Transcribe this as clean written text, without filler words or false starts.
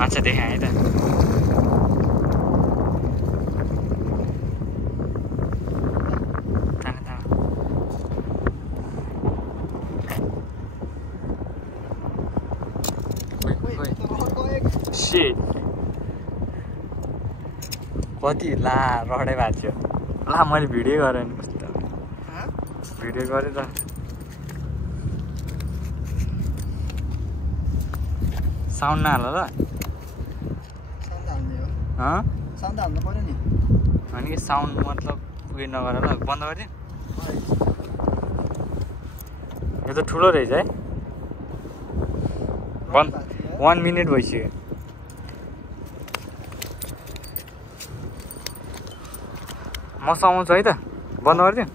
माछा देखाएँ है त कति ला रडै भएको थियो ला मैले भिडियो गरेँ नि कस्तो भिडियो गरेँ त साउन्ड नहाल ल साउन्ड हाल्नु पर्यो नि अनि साउन्ड मतलब उयो नगर ल बन्द गरिदिउँ यो त ठुलो रहेछ है 1 मिनेट भइसक्यो म समाउँछु है त बन्द गरिदिउँ